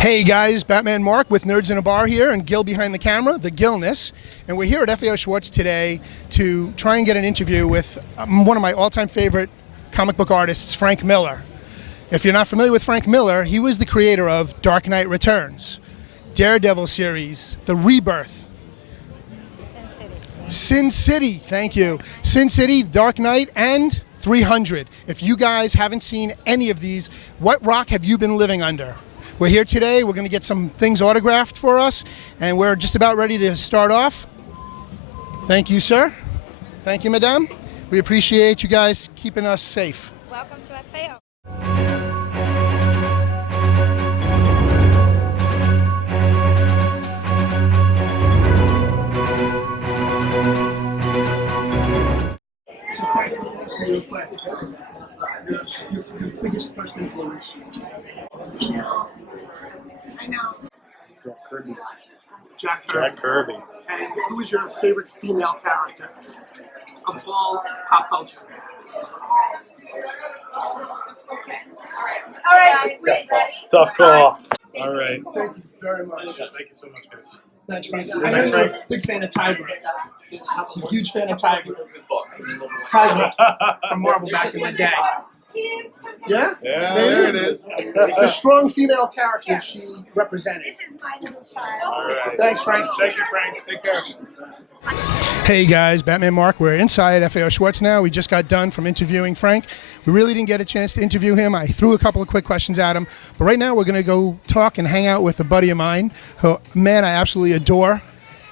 Hey guys, Batman Marc with Nerds in a Bar here, and Gil behind the camera, the Gilness. And we're here at FAO Schwarz today to try and get an interview with one of my all-time favorite comic book artists, Frank Miller. If you're not familiar with Frank Miller, he was the creator of Dark Knight Returns, Daredevil series, The Rebirth, Sin City, thank you. Sin City, Dark Knight, and 300. If you guys haven't seen any of these, what rock have you been living under? We're here today, we're going to get some things autographed for us, and we're just about ready to start off. Thank you, sir. Thank you, madame. We appreciate you guys keeping us safe. Welcome to FAO. Real quick. Your biggest first influence. I know. Jack Kirby. And who is your favorite female character of all pop culture? All right. Tough call. All right. Thank you very much. Thank you so much, guys. Thanks, Frank. I know you're a big fan of Tiger. I'm a huge fan of Tiger. Tiger from Marvel back in the day. Yeah? Yeah, there it is. The strong female character she represented. This is my little child. All right. Thanks, Frank. Thank you, Frank. Take care. Hey guys, Batman Marc. We're inside FAO Schwarz now. We just got done from interviewing Frank. We really didn't get a chance to interview him. I threw a couple of quick questions at him. But right now we're going to go talk and hang out with a buddy of mine, who, man, I absolutely adore.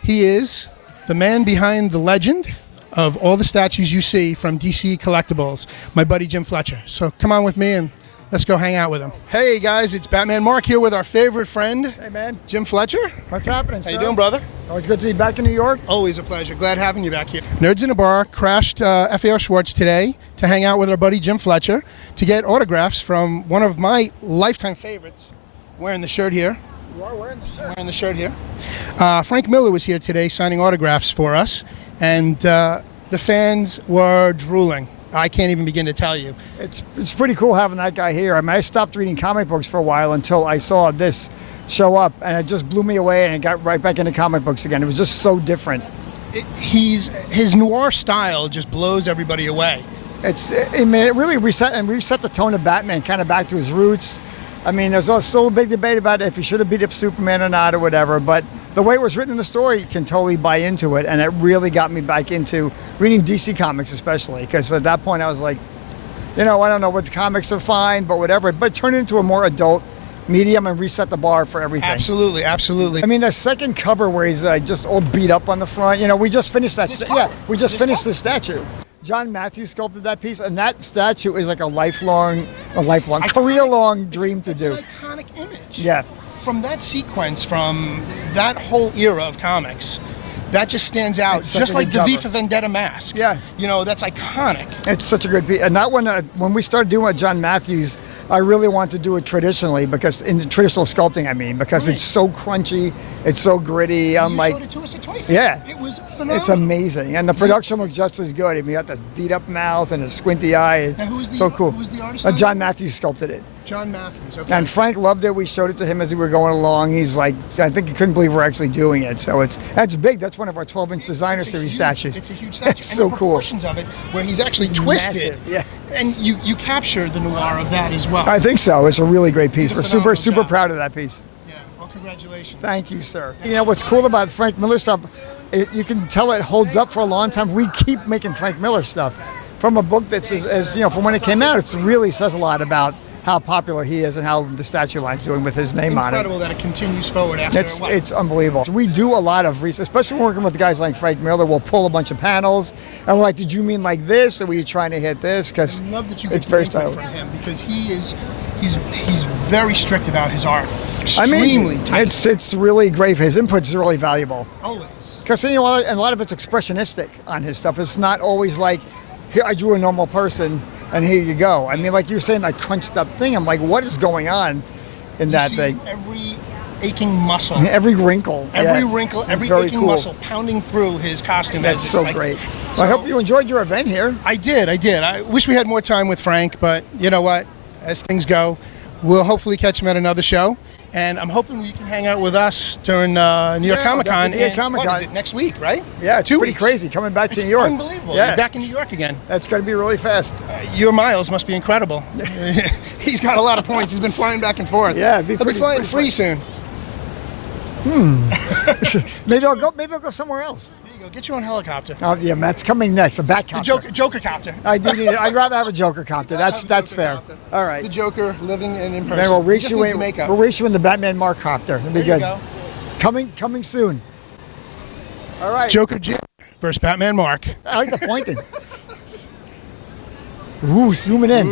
He is the man behind the legend of all the statues you see from DC Collectibles, my buddy Jim Fletcher. So come on with me and let's go hang out with him. Hey guys, it's Batman Marc here with our favorite friend, Hey man, Jim Fletcher. what's happening? How you doing, brother? Always good to be back in New York. Always a pleasure. Glad having you back here. Nerds in a Bar crashed FAO Schwarz today to hang out with our buddy Jim Fletcher to get autographs from one of my lifetime favorites. Wearing the shirt here. You are wearing the shirt. Wearing the shirt here. Frank Miller was here today signing autographs for us, and the fans were drooling. I can't even begin to tell you. It's pretty cool having that guy here. I mean, I stopped reading comic books for a while until I saw this show up, and it just blew me away, and it got right back into comic books again. It was just so different. His noir style just blows everybody away. I mean, it really reset the tone of Batman, kind of back to his roots. I mean, there's still a big debate about if he should have beat up Superman or not or whatever, but the way it was written in the story, you can totally buy into it, and it really got me back into reading DC Comics especially, because at that point I was like, I don't know, what the comics are fine, but whatever, but turn it into a more adult medium and reset the bar for everything. Absolutely, absolutely. I mean, the second cover where he's just all beat up on the front, we just finished that. We just finished the statue. John Matthews sculpted that piece, and that statue is like a career-long dream to do. It's an iconic image. Yeah. From that sequence, from that whole era of comics, that just stands out. It's such Just a like good the cover. V for Vendetta mask. Yeah. That's iconic. It's such a good piece. And that one, when we started doing it, John Matthews, I really want to do it traditionally, because in the traditional sculpting, because it's so crunchy, it's so gritty. You showed it to us at Toy Fair. Yeah. It was phenomenal. It's amazing. And the production looks just as good. I mean, you got the beat up mouth and a squinty eye. It's And who's the- so cool. who's the artist on John that? Matthews sculpted it. John Matthews. Okay. And Frank loved it. We showed it to him as we were going along. He's like, I think he couldn't believe we're actually doing it. So that's big. That's one of our 12-inch designer It's a series huge- statues. It's a huge statue. It's and so the cool. proportions of it, where he's actually It's twisted. massive, yeah. And you capture the noir of that as well. I think so. It's a really great piece. Did a We're super phenomenal job. proud of that piece. Yeah. Well, congratulations. Thank you, sir. What's cool about Frank Miller stuff, you can tell it holds up for a long time. We keep making Frank Miller stuff. From a book that's, from when it came out, it really says a lot about how popular he is and how the statue line's doing with his name on it. Incredible that it continues forward after It's unbelievable. We do a lot of research, especially working with guys like Frank Miller. We'll pull a bunch of panels, and we're like, did you mean like this, or were you trying to hit this? Because I love that you get it's the very input stylish. from him, because he's very strict about his art. I mean, Extremely tight. it's really great. His input's really valuable. Always. Because and a lot of it's expressionistic on his stuff. It's not always like, here I drew a normal person, and here you go. I mean, like you're saying, that crunched up thing. I'm like, what is going on in that see thing? Every aching muscle. Every wrinkle. Every yeah. wrinkle, It's every very aching cool. muscle pounding through his costume. That's It's so like- great. Well, I hope you enjoyed your event here. I did. I wish we had more time with Frank, but you know what? As things go, We'll hopefully catch him at another show. And I'm hoping you can hang out with us during New York Comic Con. definitely be at Comic-Con. What is it, next week, right? Yeah, it's 2 pretty weeks. crazy coming back to It's New York. unbelievable. Yeah. You're back in New York again. That's going to be really fast. Your miles must be incredible. He's got a lot of points. He's been flying back and forth. Yeah, He'll be flying free soon. Maybe I'll go somewhere else. There you go. Get your own helicopter. Oh yeah, that's coming next. A bat The copter. Joker copter. I do need it. I'd rather have a Joker copter. That's fair. All The right. Joker living in person. Then we'll He reach just you needs in. the makeup. We'll reach you in the Batman Marc copter. It'll be There you good. go. Coming soon. All right. Joker Jim versus Batman Marc. I like the pointing. Ooh, zooming in.